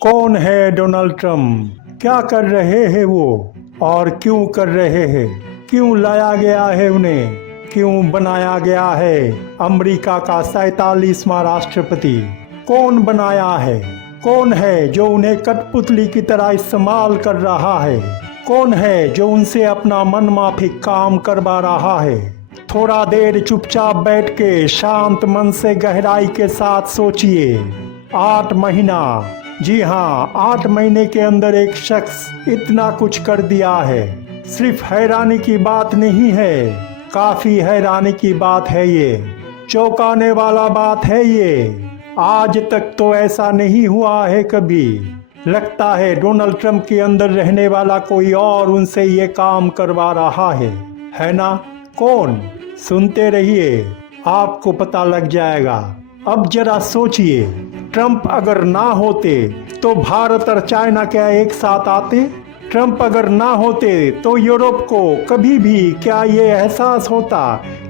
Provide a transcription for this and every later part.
कौन है Donald Trump? क्या कर रहे हैं वो और क्यों कर रहे हैं? क्यों लाया गया है उन्हें? क्यों बनाया गया है अमेरिका का 47वां राष्ट्रपति? कौन बनाया है? कौन है जो उन्हें कठपुतली की तरह इस्तेमाल कर रहा है? कौन है जो उनसे अपना मनमाफिक काम करवा रहा है? थोड़ा देर चुपचाप बैठ के शांत मन से गहराई के साथ सोचिए। 8 महीना, जी हाँ, 8 महीने के अंदर एक शख्स इतना कुछ कर दिया है। सिर्फ हैरानी की बात नहीं है, काफी हैरानी की बात है ये, चौंकाने वाला बात है ये। आज तक तो ऐसा नहीं हुआ है कभी। लगता है डोनाल्ड ट्रंप के अंदर रहने वाला कोई और उनसे ये काम करवा रहा है ना? कौन? सुनते रहिए, आपको पता लग जाएगा। अब जरा सोचिए, ट्रंप अगर ना होते तो भारत और चाइना क्या एक साथ आते? ट्रंप अगर ना होते तो यूरोप को कभी भी क्या ये एहसास होता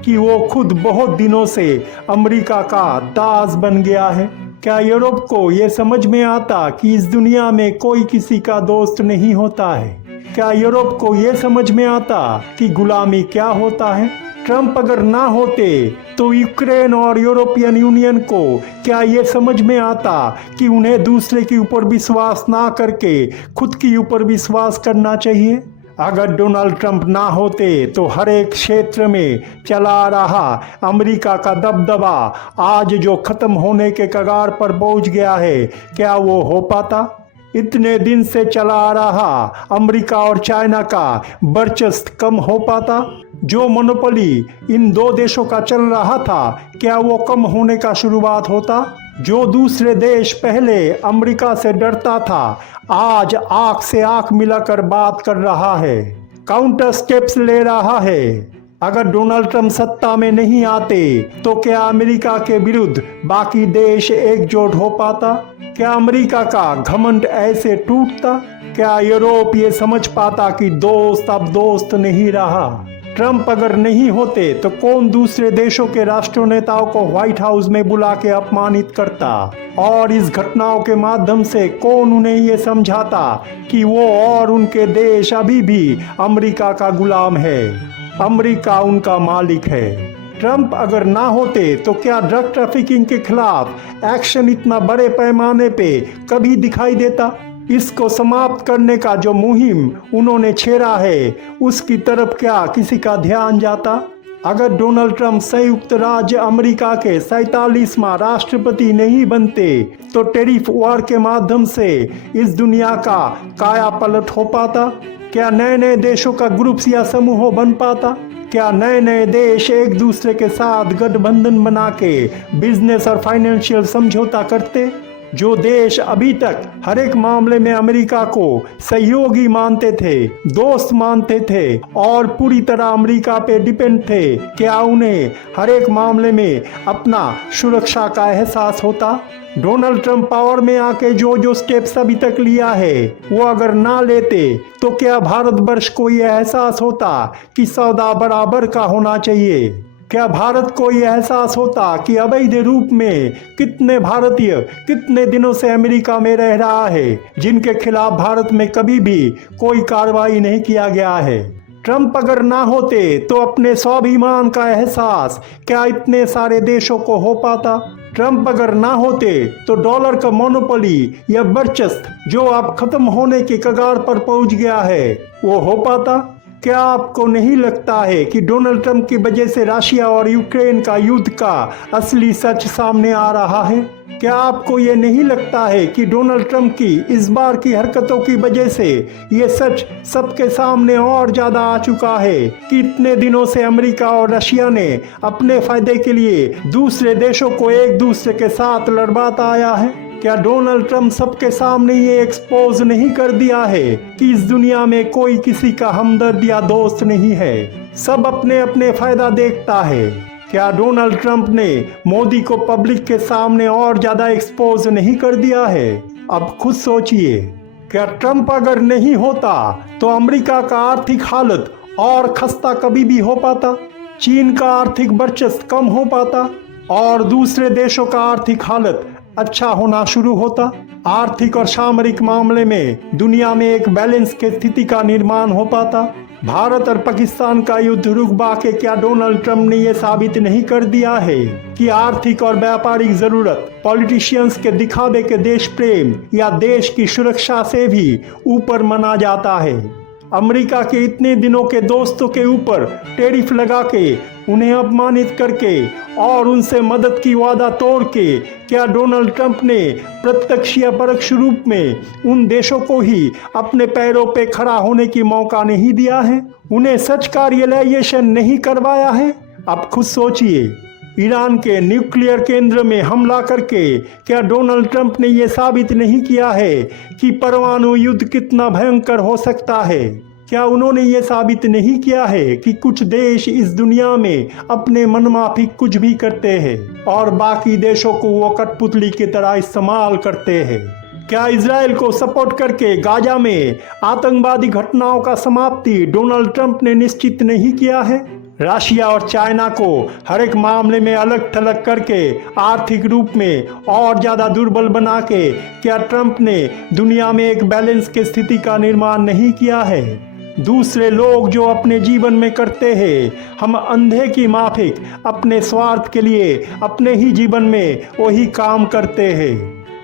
कि वो खुद बहुत दिनों से अमेरिका का दास बन गया है? क्या यूरोप को ये समझ में आता कि इस दुनिया में कोई किसी का दोस्त नहीं होता है? क्या यूरोप को ये समझ में आता कि गुलामी क्या होता है? ट्रंप अगर ना होते तो यूक्रेन और यूरोपियन यूनियन को क्या ये समझ में आता कि उन्हें दूसरे के ऊपर विश्वास ना करके खुद के ऊपर विश्वास करना चाहिए? अगर डोनाल्ड ट्रंप ना होते तो हर एक क्षेत्र में चला रहा अमेरिका का दबदबा आज जो खत्म होने के कगार पर पहुंच गया है, क्या वो हो पाता? इतने दिन से चला आ रहा अमेरिका और चाइना का वर्चस्व कम हो पाता? जो मोनोपोली इन दो देशों का चल रहा था, क्या वो कम होने का शुरुआत होता? जो दूसरे देश पहले अमेरिका से डरता था, आज आंख से आंख मिलाकर बात कर रहा है, काउंटर स्टेप्स ले रहा है। अगर डोनाल्ड ट्रंप सत्ता में नहीं आते तो क्या अमेरिका के विरुद्ध बाकी देश एकजुट हो पाता? क्या अमेरिका का घमंड ऐसे टूटता? क्या यूरोप ये समझ पाता कि दोस्त अब दोस्त नहीं रहा? ट्रंप अगर नहीं होते तो कौन दूसरे देशों के राष्ट्रनेताओं को व्हाइट हाउस में बुला के अपमानित करता? और इस घटनाओं के माध्यम से कौन उन्हें ये समझाता कि वो और उनके देश अभी भी अमेरिका का गुलाम है, अमेरिका उनका मालिक है? ट्रंप अगर ना होते तो क्या ड्रग ट्रैफिकिंग के खिलाफ एक्शन इतना बड़े पैमाने पे कभी दिखाई देता? इसको समाप्त करने का जो मुहिम उन्होंने छेड़ा है, उसकी तरफ क्या किसी का ध्यान जाता? अगर डोनाल्ड ट्रंप संयुक्त राज्य अमेरिका के 47वां राष्ट्रपति नहीं बनते तो टैरिफ वॉर के माध्यम से इस दुनिया का कायापलट हो पाता? क्या नए नए देशों का ग्रुप या समूह बन पाता? क्या नए नए देश एक दूसरे के साथ गठबंधन बना के बिजनेस और फाइनेंशियल समझौता करते? जो देश अभी तक हर एक मामले में अमेरिका को सहयोगी मानते थे, दोस्त मानते थे और पूरी तरह अमेरिका पे डिपेंड थे, क्या उन्हें हर एक मामले में अपना सुरक्षा का एहसास होता? डोनाल्ड ट्रंप पावर में आके जो स्टेप्स अभी तक लिया है, वो अगर ना लेते तो क्या भारतवर्ष को ये एहसास होता कि सौदा बराबर का होना चाहिए? क्या भारत को यह एहसास होता कि अवैध रूप में कितने भारतीय कितने दिनों से अमेरिका में रह रहा है, जिनके खिलाफ भारत में कभी भी कोई कार्रवाई नहीं किया गया है? ट्रंप अगर ना होते तो अपने स्वाभिमान का एहसास क्या इतने सारे देशों को हो पाता? ट्रंप अगर ना होते तो डॉलर का मोनोपोली या वर्चस्व जो अब खत्म होने के कगार पर पहुंच गया है, वो हो पाता? क्या आपको नहीं लगता है कि डोनाल्ड ट्रंप की वजह से रशिया और यूक्रेन का युद्ध का असली सच सामने आ रहा है? क्या आपको ये नहीं लगता है कि डोनाल्ड ट्रंप की इस बार की हरकतों की वजह से ये सच सबके सामने और ज्यादा आ चुका है कि इतने दिनों से अमेरिका और रशिया ने अपने फायदे के लिए दूसरे देशों को एक दूसरे के साथ लड़वाता आया है? क्या डोनाल्ड ट्रंप सबके सामने ये एक्सपोज नहीं कर दिया है कि इस दुनिया में कोई किसी का हमदर्द या दोस्त नहीं है, सब अपने अपने फायदा देखता है? क्या डोनाल्ड ट्रंप ने मोदी को पब्लिक के सामने और ज्यादा एक्सपोज नहीं कर दिया है? अब खुद सोचिए, क्या ट्रंप अगर नहीं होता तो अमेरिका का आर्थिक हालत और खस्ता कभी भी हो पाता? चीन का आर्थिक वर्चस्व कम हो पाता? और दूसरे देशों का आर्थिक हालत अच्छा होना शुरू होता। आर्थिक और सामरिक मामले में दुनिया में एक बैलेंस की स्थिति का निर्माण हो पाता। भारत और पाकिस्तान का युद्ध रुकवा के क्या डोनाल्ड ट्रंप ने यह साबित नहीं कर दिया है कि आर्थिक और व्यापारिक जरूरत पॉलिटिशियंस के दिखावे के देश प्रेम या देश की सुरक्षा से भी ऊपर माना जाता है। अमेरिका के इतने दिनों के दोस्तों के ऊपर टैरिफ लगा के, उन्हें अपमानित करके और उनसे मदद की वादा तोड़ के क्या डोनाल्ड ट्रंप ने प्रत्यक्ष या परोक्ष रूप में उन देशों को ही अपने पैरों पे खड़ा होने की मौका नहीं दिया है? उन्हें सच का रियलाइजेशन नहीं करवाया है? आप खुद सोचिए। ईरान के न्यूक्लियर केंद्र में हमला करके क्या डोनाल्ड ट्रंप ने यह साबित नहीं किया है कि परमाणु युद्ध कितना भयंकर हो सकता है? क्या उन्होंने ये साबित नहीं किया है कि कुछ देश इस दुनिया में अपने मनमाफिक कुछ भी करते हैं और बाकी देशों को वो कठपुतली की तरह इस्तेमाल करते हैं? क्या इजराइल को सपोर्ट करके गाजा में आतंकवादी घटनाओं का समाप्ति डोनाल्ड ट्रंप ने निश्चित नहीं किया है? रशिया और चाइना को हर एक मामले में अलग थलग करके आर्थिक रूप में और ज़्यादा दुर्बल बना के क्या ट्रंप ने दुनिया में एक बैलेंस की स्थिति का निर्माण नहीं किया है? दूसरे लोग जो अपने जीवन में करते हैं, हम अंधे की माफिक अपने स्वार्थ के लिए अपने ही जीवन में वही काम करते हैं।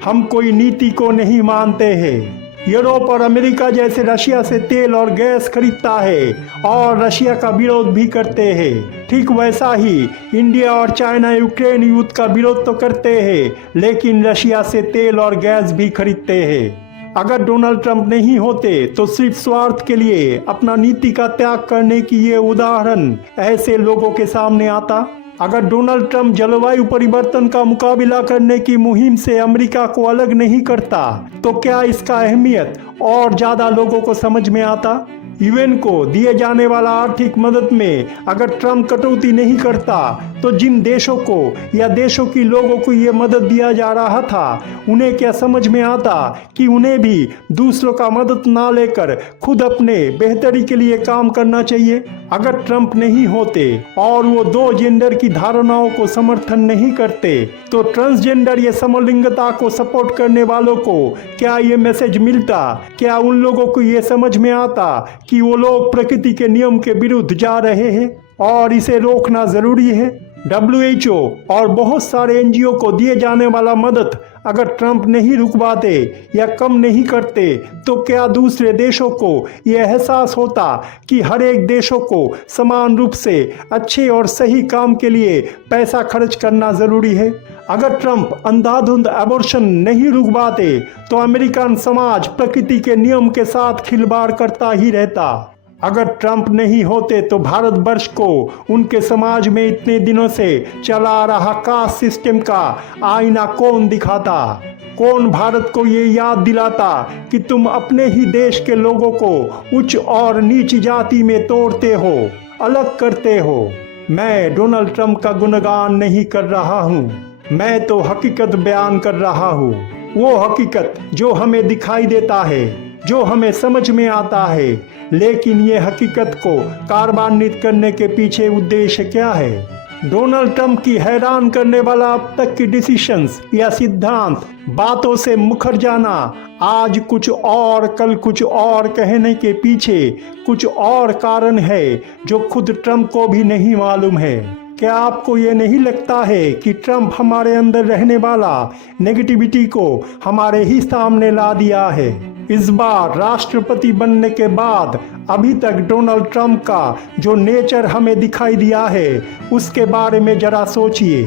हम कोई नीति को नहीं मानते हैं। यूरोप और अमेरिका जैसे रशिया से तेल और गैस खरीदता है और रशिया का विरोध भी करते हैं। ठीक वैसा ही इंडिया और चाइना यूक्रेन युद्ध का विरोध तो करते हैं, लेकिन रशिया से तेल और गैस भी खरीदते हैं। अगर डोनाल्ड ट्रंप नहीं होते तो सिर्फ स्वार्थ के लिए अपना नीति का त्याग करने की ये उदाहरण ऐसे लोगों के सामने आता। अगर डोनाल्ड ट्रंप जलवायु परिवर्तन का मुकाबला करने की मुहिम से अमेरिका को अलग नहीं करता तो क्या इसका अहमियत और ज्यादा लोगों को समझ में आता? यूएन को दिए जाने वाला आर्थिक मदद में अगर ट्रंप कटौती नहीं करता तो जिन देशों को या देशों की लोगों को ये मदद दिया जा रहा था, उन्हें क्या समझ में आता कि उन्हें भी दूसरों का मदद ना लेकर खुद अपने बेहतरी के लिए काम करना चाहिए? अगर ट्रंप नहीं होते और वो दो जेंडर की धारणाओं को समर्थन नहीं करते तो ट्रांसजेंडर या समलिंगता को सपोर्ट करने वालों को क्या ये मैसेज मिलता? क्या उन लोगों को ये समझ में आता कि वो लोग प्रकृति के नियम के विरुद्ध जा रहे हैं और इसे रोकना जरूरी है? WHO और बहुत सारे NGO को दिए जाने वाला मदद अगर ट्रंप नहीं रुकवाते या कम नहीं करते तो क्या दूसरे देशों को यह एहसास होता कि हर एक देशों को समान रूप से अच्छे और सही काम के लिए पैसा खर्च करना जरूरी है? अगर ट्रंप अंधाधुंध एबॉर्शन नहीं रुकवाते तो अमेरिकन समाज प्रकृति के नियम के साथ खिलवाड़ करता ही रहता। अगर ट्रंप नहीं होते तो भारतवर्ष को उनके समाज में इतने दिनों से चला रहा कास्ट सिस्टम का आईना कौन दिखाता? कौन भारत को ये याद दिलाता कि तुम अपने ही देश के लोगों को उच्च और नीच जाति में तोड़ते हो, अलग करते हो? मैं डोनाल्ड ट्रंप का गुणगान नहीं कर रहा हूँ, मैं तो हकीकत बयान कर रहा हूँ। वो हकीकत जो हमें दिखाई देता है, जो हमें समझ में आता है, लेकिन ये हकीकत को कार्यान्वित करने के पीछे उद्देश्य क्या है? डोनाल्ड ट्रंप की हैरान करने वाला अब तक की डिसीजंस या सिद्धांत, बातों से मुखर जाना, आज कुछ और कल कुछ और कहने के पीछे कुछ और कारण है जो खुद ट्रंप को भी नहीं मालूम है। क्या आपको ये नहीं लगता है कि ट्रंप हमारे अंदर रहने वाला नेगेटिविटी को हमारे ही सामने ला दिया है? इस बार राष्ट्रपति बनने के बाद अभी तक डोनाल्ड ट्रंप का जो नेचर हमें दिखाई दिया है उसके बारे में जरा सोचिए।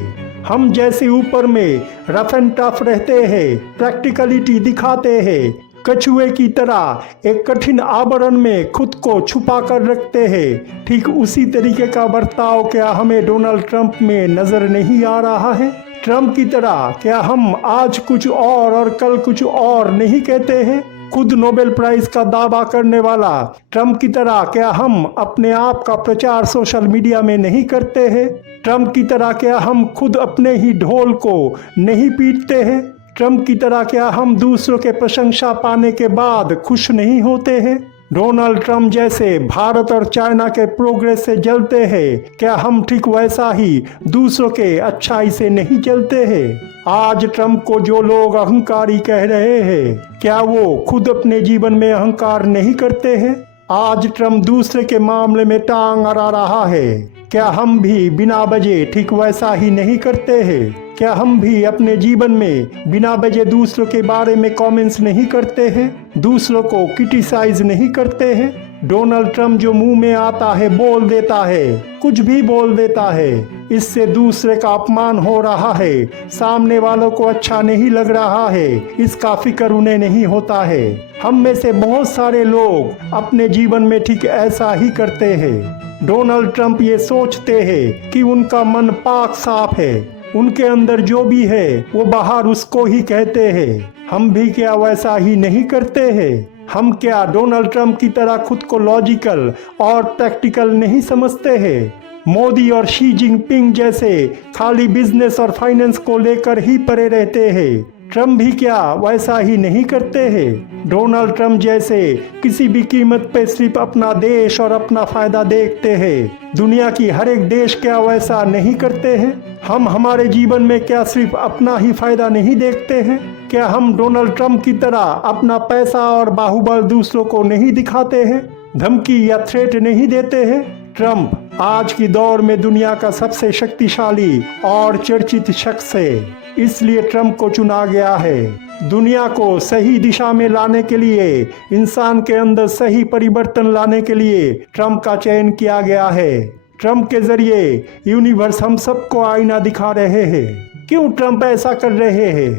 हम जैसे ऊपर में रफ एंड टफ रहते हैं, प्रैक्टिकलिटी दिखाते हैं, कछुए की तरह एक कठिन आवरण में खुद को छुपा कर रखते हैं, ठीक उसी तरीके का बर्ताव क्या हमें डोनाल्ड ट्रंप में नजर नहीं आ रहा है? ट्रंप की तरह क्या हम आज कुछ और कल कुछ और नहीं कहते हैं? खुद नोबेल प्राइज का दावा करने वाला ट्रंप की तरह क्या हम अपने आप का प्रचार सोशल मीडिया में नहीं करते हैं? ट्रंप की तरह क्या हम खुद अपने ही ढोल को नहीं पीटते हैं? ट्रंप की तरह क्या हम दूसरों के प्रशंसा पाने के बाद खुश नहीं होते हैं? डोनाल्ड ट्रम्प जैसे भारत और चाइना के प्रोग्रेस से जलते हैं, क्या हम ठीक वैसा ही दूसरों के अच्छाई से नहीं जलते हैं? आज ट्रम्प को जो लोग अहंकारी कह रहे हैं, क्या वो खुद अपने जीवन में अहंकार नहीं करते हैं? आज ट्रम्प दूसरे के मामले में टांग अड़ा रहा है, क्या हम भी बिना वजह ठीक वैसा ही नहीं करते हैं? क्या हम भी अपने जीवन में बिना वजह दूसरों के बारे में कमेंट्स नहीं करते हैं, दूसरों को क्रिटिसाइज नहीं करते हैं? डोनाल्ड ट्रम्प जो मुंह में आता है बोल देता है, कुछ भी बोल देता है, इससे दूसरे का अपमान हो रहा है, सामने वालों को अच्छा नहीं लग रहा है, इसका फिक्र उन्हें नहीं होता है। हम में से बहुत सारे लोग अपने जीवन में ठीक ऐसा ही करते हैं। डोनाल्ड ट्रम्प ये सोचते हैं कि उनका मन पाक साफ है, उनके अंदर जो भी है वो बाहर उसको ही कहते हैं। हम भी क्या वैसा ही नहीं करते हैं? हम क्या डोनाल्ड ट्रम्प की तरह खुद को लॉजिकल और प्रैक्टिकल नहीं समझते हैं? मोदी और शी जिनपिंग जैसे खाली बिजनेस और फाइनेंस को लेकर ही पड़े रहते हैं। ट्रम्प भी क्या वैसा ही नहीं करते हैं? डोनाल्ड ट्रम्प जैसे किसी भी कीमत पे सिर्फ अपना देश और अपना फायदा देखते हैं। दुनिया की हर एक देश क्या वैसा नहीं करते हैं? हम हमारे जीवन में क्या सिर्फ अपना ही फायदा नहीं देखते हैं? क्या हम डोनाल्ड ट्रम्प की तरह अपना पैसा और बाहुबल दूसरों को नहीं दिखाते हैं, धमकी या थ्रेट नहीं देते हैं? ट्रम्प आज की दौर में दुनिया का सबसे शक्तिशाली और चर्चित शख्स है, इसलिए ट्रम्प को चुना गया है। दुनिया को सही दिशा में लाने के लिए, इंसान के अंदर सही परिवर्तन लाने के लिए ट्रम्प का चयन किया गया है। ट्रम्प के जरिए यूनिवर्स हम सबको आईना दिखा रहे हैं। क्यों ट्रम्प ऐसा कर रहे हैं?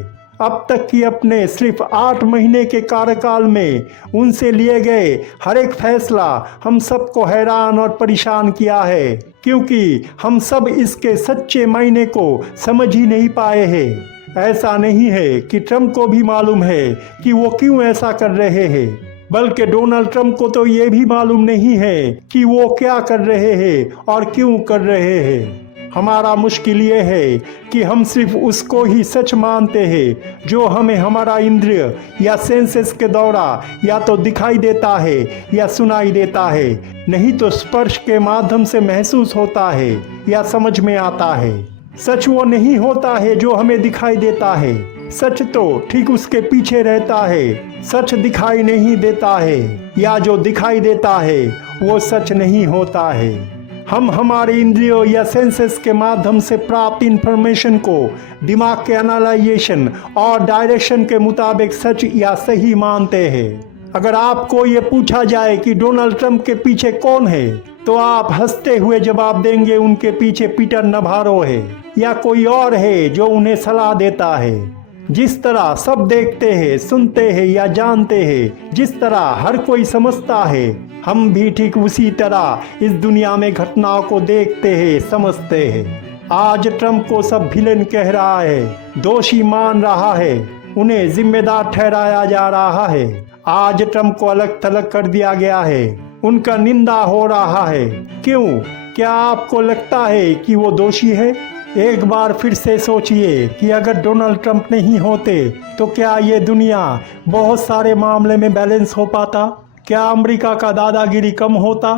अब तक की अपने सिर्फ 8 महीने के कार्यकाल में उनसे लिए गए हर एक फैसला हम सबको हैरान और परेशान किया है, क्योंकि हम सब इसके सच्चे मायने को समझ ही नहीं पाए हैं। ऐसा नहीं है कि ट्रम्प को भी मालूम है कि वो क्यों ऐसा कर रहे हैं, बल्कि डोनाल्ड ट्रम्प को तो ये भी मालूम नहीं है कि वो क्या कर रहे हैं और क्यों कर रहे हैं। हमारा मुश्किल ये है कि हम सिर्फ उसको ही सच मानते हैं जो हमें हमारा इंद्रिय या सेंसेस के द्वारा या तो दिखाई देता है या सुनाई देता है, नहीं तो स्पर्श के माध्यम से महसूस होता है या समझ में आता है। सच वो नहीं होता है जो हमें दिखाई देता है, सच तो ठीक उसके पीछे रहता है। सच दिखाई नहीं देता है, या जो दिखाई देता है वो सच नहीं होता है। हम हमारे इंद्रियों या सेंसेस के माध्यम से प्राप्त इंफॉर्मेशन को दिमाग के एनालाइजेशन और डायरेक्शन के मुताबिक सच या सही मानते हैं। अगर आपको ये पूछा जाए कि डोनाल्ड ट्रम्प के पीछे कौन है, तो आप हंसते हुए जवाब देंगे उनके पीछे पीटर नभारो है या कोई और है जो उन्हें सलाह देता है। जिस तरह सब देखते हैं, सुनते हैं या जानते हैं, जिस तरह हर कोई समझता है, हम भी ठीक उसी तरह इस दुनिया में घटनाओं को देखते हैं, समझते हैं। आज ट्रम्प को सब विलेन कह रहा है, दोषी मान रहा है, उन्हें जिम्मेदार ठहराया जा रहा है। आज ट्रम्प को अलग थलग कर दिया गया है, उनका निंदा हो रहा है। क्यों? क्या आपको लगता है कि वो दोषी है? एक बार फिर से सोचिए कि अगर डोनाल्ड ट्रम्प नहीं होते तो क्या ये दुनिया बहुत सारे मामले में बैलेंस हो पाता? क्या अमेरिका का दादागिरी कम होता?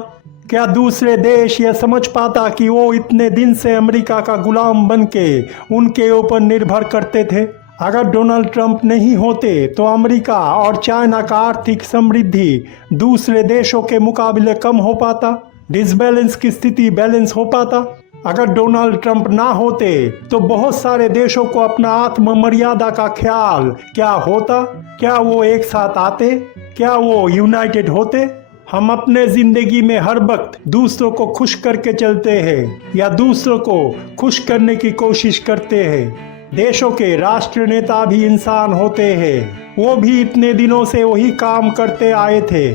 क्या दूसरे देश ये समझ पाता कि वो इतने दिन से अमेरिका का गुलाम बन के उनके ऊपर निर्भर करते थे? अगर डोनाल्ड ट्रम्प नहीं होते तो अमेरिका और चाइना का आर्थिक समृद्धि दूसरे देशों के मुकाबले कम हो पाता? डिसबैलेंस की स्थिति बैलेंस हो पाता? अगर डोनाल्ड ट्रम्प ना होते तो बहुत सारे देशों को अपना आत्ममर्यादा का ख्याल क्या होता? क्या वो एक साथ आते? क्या वो यूनाइटेड होते? हम अपने जिंदगी में हर वक्त दूसरों को खुश करके चलते हैं या दूसरों को खुश करने की कोशिश करते हैं। देशों के राष्ट्र नेता भी इंसान होते हैं, वो भी इतने दिनों से वही काम करते आए थे।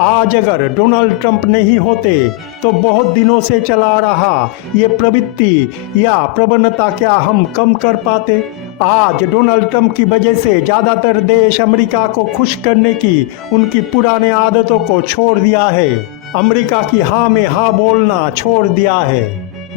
आज अगर डोनाल्ड ट्रम्प नहीं होते तो बहुत दिनों से चला रहा ये प्रवृत्ति या प्रवणता क्या हम कम कर पाते? आज डोनाल्ड ट्रम्प की वजह से ज़्यादातर देश अमेरिका को खुश करने की उनकी पुराने आदतों को छोड़ दिया है, अमेरिका की हाँ में हाँ बोलना छोड़ दिया है।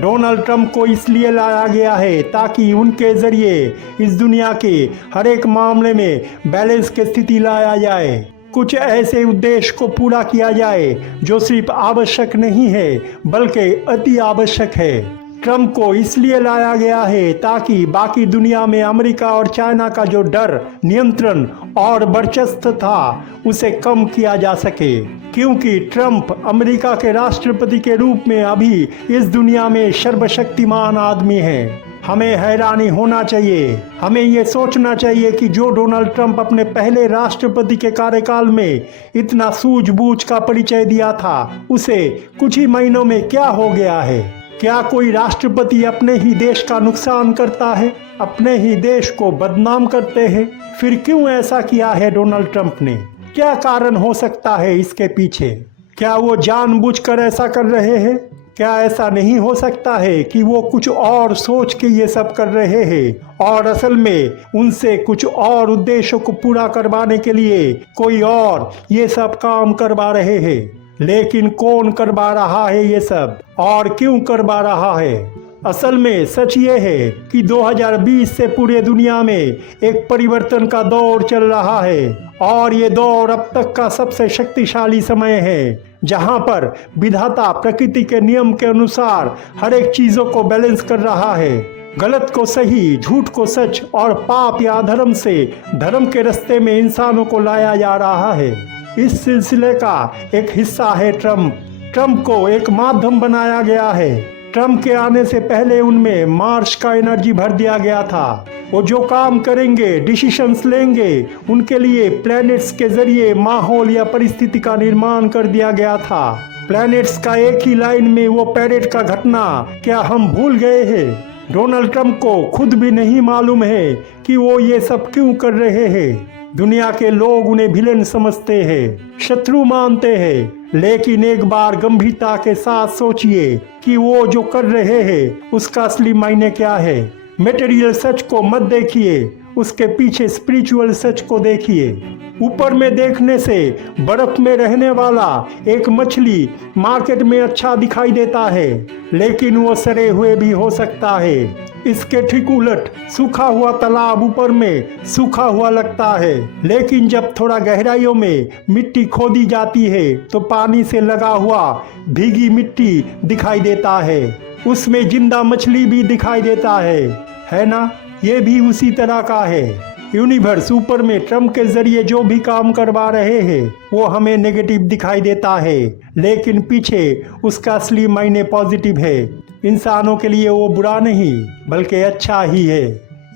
डोनाल्ड ट्रम्प को इसलिए लाया गया है ताकि उनके जरिए इस दुनिया के हर एक मामले में बैलेंस की स्थिति लाया जाए। कुछ ऐसे उद्देश्य को पूरा किया जाए जो सिर्फ आवश्यक नहीं है बल्कि अति आवश्यक है। ट्रंप को इसलिए लाया गया है ताकि बाकी दुनिया में अमेरिका और चाइना का जो डर, नियंत्रण और वर्चस्व था उसे कम किया जा सके, क्योंकि ट्रंप अमेरिका के राष्ट्रपति के रूप में अभी इस दुनिया में सर्वशक्तिमान आदमी है। हमें हैरानी होना चाहिए, हमें ये सोचना चाहिए कि जो डोनाल्ड ट्रंप अपने पहले राष्ट्रपति के कार्यकाल में इतना सूझबूझ का परिचय दिया था, उसे कुछ ही महीनों में क्या हो गया है। क्या कोई राष्ट्रपति अपने ही देश का नुकसान करता है, अपने ही देश को बदनाम करते हैं? फिर क्यों ऐसा किया है डोनाल्ड ट्रंप ने? क्या कारण हो सकता है इसके पीछे? क्या वो जानबूझकर ऐसा कर रहे हैं? क्या ऐसा नहीं हो सकता है कि वो कुछ और सोच के ये सब कर रहे हैं और असल में उनसे कुछ और उद्देश्यों को पूरा करवाने के लिए कोई और ये सब काम करवा रहे हैं? लेकिन कौन करवा रहा है ये सब और क्यों करवा रहा है? असल में सच ये है कि 2020 से पूरे दुनिया में एक परिवर्तन का दौर चल रहा है और ये दौर अब तक का सबसे शक्तिशाली समय है, जहां पर विधाता प्रकृति के नियम के अनुसार हर एक चीजों को बैलेंस कर रहा है। गलत को सही, झूठ को सच और पाप या अधर्म से धर्म के रास्ते में इंसानों को लाया जा रहा है। इस सिलसिले का एक हिस्सा है ट्रंप। ट्रंप को एक माध्यम बनाया गया है। ट्रंप के आने से पहले उनमें मार्स का एनर्जी भर दिया गया था। वो जो काम करेंगे, डिसीजंस लेंगे, उनके लिए प्लैनेट्स के जरिए माहौल या परिस्थिति का निर्माण कर दिया गया था। प्लैनेट्स का एक ही लाइन में वो पैरेड का घटना क्या हम भूल गए हैं? डोनाल्ड ट्रंप को खुद भी नहीं मालूम है कि वो ये सब क्यों कर रहे हैं। दुनिया के लोग उन्हें विलेन समझते हैं, शत्रु मानते हैं, लेकिन एक बार गंभीरता के साथ सोचिए कि वो जो कर रहे हैं उसका असली मायने क्या है। मटेरियल सच को मत देखिए, उसके पीछे स्पिरिचुअल सच को देखिए। ऊपर में देखने से बर्फ में रहने वाला एक मछली मार्केट में अच्छा दिखाई देता है, लेकिन वो सड़े हुए भी हो सकता है। इसके ठीक उलट सूखा हुआ तालाब ऊपर में सूखा हुआ लगता है, लेकिन जब थोड़ा गहराइयों में मिट्टी खोदी जाती है तो पानी से लगा हुआ भीगी मिट्टी दिखाई देता है, उसमें जिंदा मछली भी दिखाई देता है ना? ये भी उसी तरह का है। यूनिवर्स ऊपर में ट्रंप के जरिए जो भी काम करवा रहे हैं वो हमें नेगेटिव दिखाई देता है, लेकिन पीछे उसका असली मायने पॉजिटिव है। इंसानों के लिए वो बुरा नहीं बल्कि अच्छा ही है।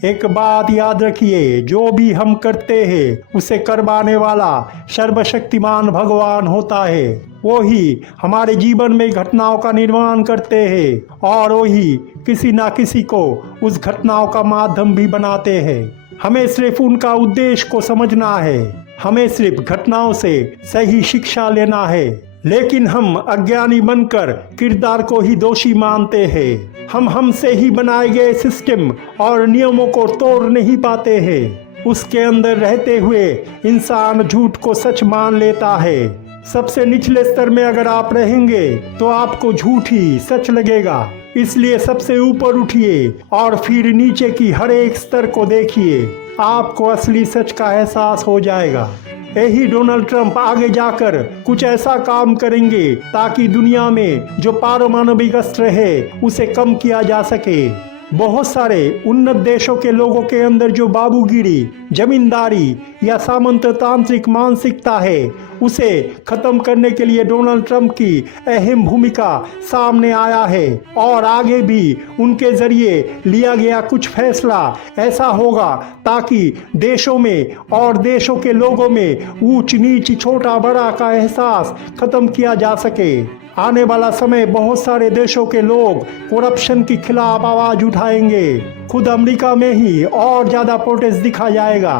एक बात याद रखिए, जो भी हम करते हैं उसे करवाने वाला सर्वशक्तिमान भगवान होता है। वो ही हमारे जीवन में घटनाओं का निर्माण करते हैं और वही किसी ना किसी को उस घटनाओं का माध्यम भी बनाते हैं। हमें सिर्फ उनका उद्देश्य को समझना है, हमें सिर्फ घटनाओं से सही शिक्षा लेना है। लेकिन हम अज्ञानी बनकर किरदार को ही दोषी मानते हैं। हम हमसे ही बनाए गए सिस्टम और नियमों को तोड़ नहीं पाते हैं। उसके अंदर रहते हुए इंसान झूठ को सच मान लेता है। सबसे निचले स्तर में अगर आप रहेंगे तो आपको झूठ ही सच लगेगा। इसलिए सबसे ऊपर उठिए और फिर नीचे की हर एक स्तर को देखिए, आपको असली सच का एहसास हो जाएगा। यही डोनाल्ड ट्रंप आगे जाकर कुछ ऐसा काम करेंगे ताकि दुनिया में जो पारमाणविक अस्त्र है उसे कम किया जा सके। बहुत सारे उन्नत देशों के लोगों के अंदर जो बाबूगिरी, जमींदारी या सामंततांत्रिक मानसिकता है उसे खत्म करने के लिए डोनाल्ड ट्रंप की अहम भूमिका सामने आया है और आगे भी उनके जरिए लिया गया कुछ फैसला ऐसा होगा ताकि देशों में और देशों के लोगों में ऊंच नीच, छोटा बड़ा का एहसास खत्म किया जा सके। आने वाला समय बहुत सारे देशों के लोग करप्शन के खिलाफ आवाज उठाएंगे। खुद अमेरिका में ही और ज्यादा प्रोटेस्ट दिखा जाएगा।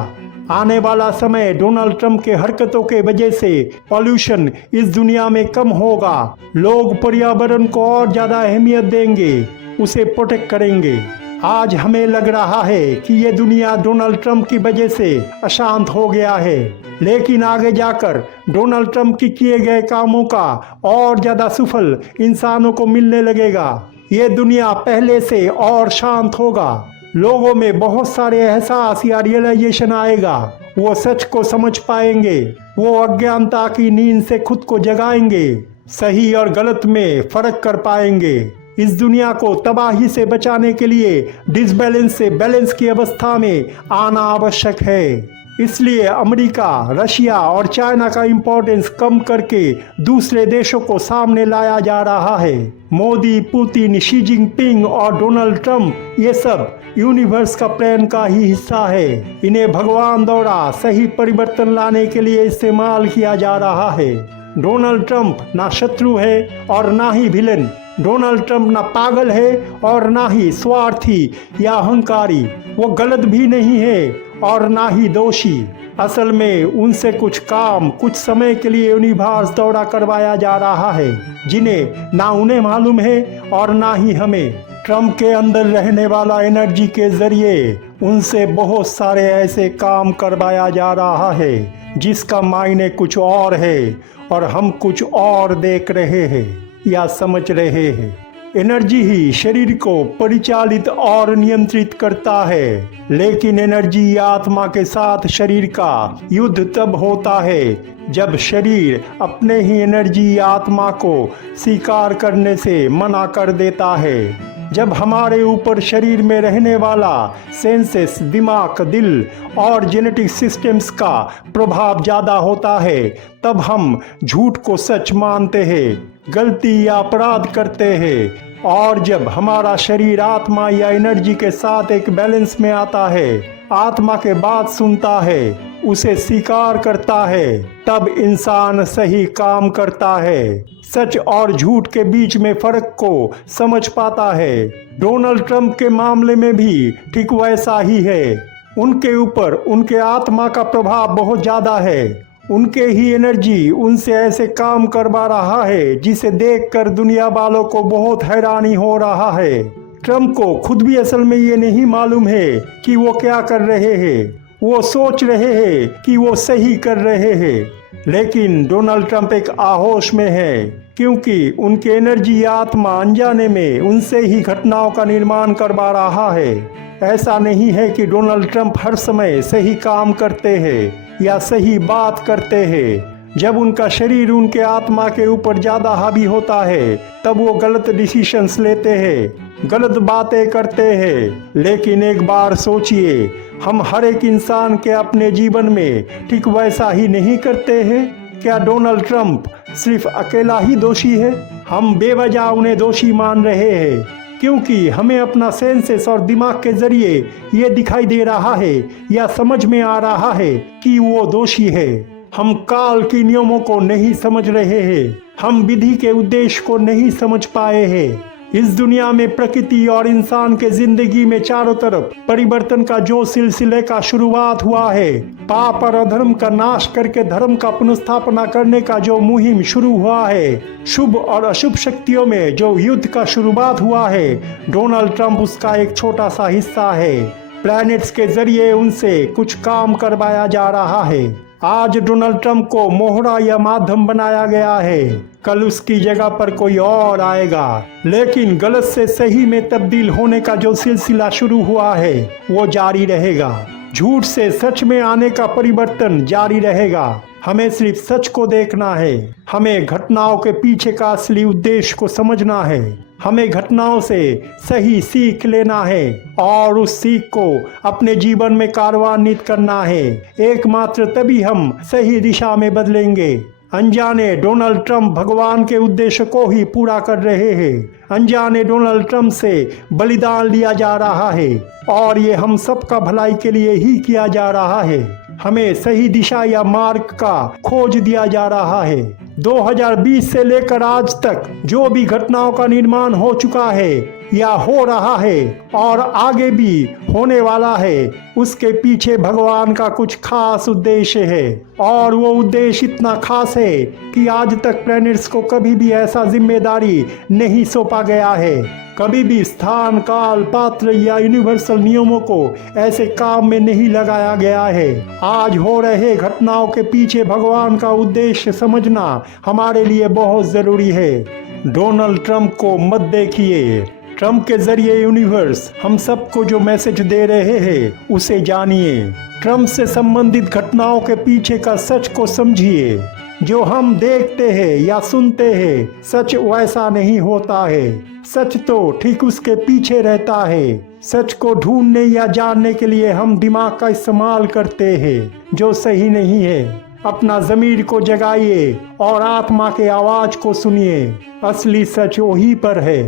आने वाला समय डोनाल्ड ट्रंप के हरकतों के वजह से पॉल्यूशन इस दुनिया में कम होगा। लोग पर्यावरण को और ज्यादा अहमियत देंगे, उसे प्रोटेक्ट करेंगे। आज हमें लग रहा है कि ये दुनिया डोनाल्ड ट्रंप की वजह से अशांत हो गया है, लेकिन आगे जाकर डोनाल्ड ट्रंप की किए गए कामों का और ज्यादा सुफल इंसानों को मिलने लगेगा। ये दुनिया पहले से और शांत होगा। लोगों में बहुत सारे एहसास या रियलाइजेशन आएगा वो सच को समझ पाएंगे, वो अज्ञानता की नींद से खुद को जगाएंगे, सही और गलत में फर्क कर पाएंगे। इस दुनिया को तबाही से बचाने के लिए डिसबैलेंस से बैलेंस की अवस्था में आना आवश्यक है। इसलिए अमेरिका, रशिया और चाइना का इम्पोर्टेंस कम करके दूसरे देशों को सामने लाया जा रहा है। मोदी, पुतिन, शी जिनपिंग और डोनाल्ड ट्रंप ये सब यूनिवर्स का प्लान का ही हिस्सा है। इन्हें भगवान द्वारा सही परिवर्तन लाने के लिए इस्तेमाल किया जा रहा है। डोनाल्ड ट्रंप ना शत्रु है और ना ही विलेन। डोनाल्ड ट्रंप ना पागल है और ना ही स्वार्थी या अहंकारी। वो गलत भी नहीं है और ना ही दोषी। असल में उनसे कुछ काम कुछ समय के लिए यूनिवर्स दौरा करवाया जा रहा है, जिन्हें ना उन्हें मालूम है और ना ही हमें। ट्रंप के अंदर रहने वाला एनर्जी के जरिए उनसे बहुत सारे ऐसे काम करवाया जा रहा है जिसका मायने कुछ और है और हम कुछ और देख रहे हैं या समझ रहे हैं। एनर्जी ही शरीर को परिचालित और नियंत्रित करता है, लेकिन एनर्जी आत्मा के साथ शरीर का युद्ध तब होता है जब शरीर अपने ही एनर्जी आत्मा को स्वीकार करने से मना कर देता है। जब हमारे ऊपर शरीर में रहने वाला सेंसेस, दिमाग, दिल और जेनेटिक सिस्टम्स का प्रभाव ज़्यादा होता है, तब हम झूठ को सच मानते हैं, गलती या अपराध करते हैं। और जब हमारा शरीर आत्मा या एनर्जी के साथ एक बैलेंस में आता है, आत्मा के बात सुनता है, उसे स्वीकार करता है, तब इंसान सही काम करता है, सच और झूठ के बीच में फर्क को समझ पाता है। डोनाल्ड ट्रंप के मामले में भी ठीक वैसा ही है। उनके ऊपर उनके आत्मा का प्रभाव बहुत ज़्यादा है। उनके ही एनर्जी उनसे ऐसे काम करवा रहा है जिसे देखकर दुनिया वालों को बहुत हैरानी हो रहा है। ट्रंप को खुद भी असल में ये नहीं मालूम है कि वो क्या कर रहे हैं। वो सोच रहे हैं कि वो सही कर रहे हैं, लेकिन डोनाल्ड ट्रंप एक आहोश में है, क्योंकि उनके एनर्जी आत्मा अनजाने में उनसे ही घटनाओं का निर्माण करवा रहा है। ऐसा नहीं है कि डोनाल्ड ट्रंप हर समय सही काम करते हैं या सही बात करते हैं। जब उनका शरीर उनके आत्मा के ऊपर ज़्यादा हावी होता है, तब वो गलत डिसीजंस लेते हैं, गलत बातें करते हैं। लेकिन एक बार सोचिए, हम हर एक इंसान के अपने जीवन में ठीक वैसा ही नहीं करते हैं। क्या डोनाल्ड ट्रंप सिर्फ अकेला ही दोषी है? हम बेवजह उन्हें दोषी मान रहे हैं क्योंकि हमें अपना सेंसेस और दिमाग के जरिए ये दिखाई दे रहा है या समझ में आ रहा है कि वो दोषी है। हम काल के नियमों को नहीं समझ रहे हैं, हम विधि के उद्देश्य को नहीं समझ पाए हैं। इस दुनिया में प्रकृति और इंसान के जिंदगी में चारों तरफ परिवर्तन का जो सिलसिले का शुरुआत हुआ है, पाप और अधर्म का नाश करके धर्म का पुनर्स्थापना करने का जो मुहिम शुरू हुआ है, शुभ और अशुभ शक्तियों में जो युद्ध का शुरुआत हुआ है, डोनाल्ड ट्रंप उसका एक छोटा सा हिस्सा है। प्लैनेट्स के जरिए उनसे कुछ काम करवाया जा रहा है। आज डोनाल्ड ट्रंप को मोहरा या माध्यम बनाया गया है, कल उसकी जगह पर कोई और आएगा। लेकिन गलत से सही में तब्दील होने का जो सिलसिला शुरू हुआ है वो जारी रहेगा। झूठ से सच में आने का परिवर्तन जारी रहेगा। हमें सिर्फ सच को देखना है, हमें घटनाओं के पीछे का असली उद्देश्य को समझना है, हमें घटनाओं से सही सीख लेना है और उस सीख को अपने जीवन में कार्यान्वित करना है। एकमात्र तभी हम सही दिशा में बदलेंगे। अनजाने डोनाल्ड ट्रंप भगवान के उद्देश्य को ही पूरा कर रहे हैं। अनजाने डोनाल्ड ट्रंप से बलिदान लिया जा रहा है और ये हम सबका भलाई के लिए ही किया जा रहा है। हमें सही दिशा या मार्ग का खोज दिया जा रहा है। 2020 से लेकर आज तक जो भी घटनाओं का निर्माण हो चुका है या हो रहा है और आगे भी होने वाला है, उसके पीछे भगवान का कुछ खास उद्देश्य है। और वो उद्देश्य इतना खास है कि आज तक प्लैनेट्स को कभी भी ऐसा जिम्मेदारी नहीं सौंपा गया है। कभी भी स्थान, काल, पात्र या यूनिवर्सल नियमों को ऐसे काम में नहीं लगाया गया है। आज हो रहे घटनाओं के पीछे भगवान का उद्देश्य समझना हमारे लिए बहुत जरूरी है। डोनाल्ड ट्रंप को मत देखिए, ट्रम्प के जरिए यूनिवर्स हम सबको जो मैसेज दे रहे हैं उसे जानिए। ट्रम्प से संबंधित घटनाओं के पीछे का सच को समझिए। जो हम देखते हैं या सुनते हैं सच वैसा नहीं होता है। सच तो ठीक उसके पीछे रहता है। सच को ढूंढने या जानने के लिए हम दिमाग का इस्तेमाल करते हैं जो सही नहीं है। अपना ज़मीर को जगाइए और आत्मा के आवाज को सुनिए। असली सच वहीं पर है।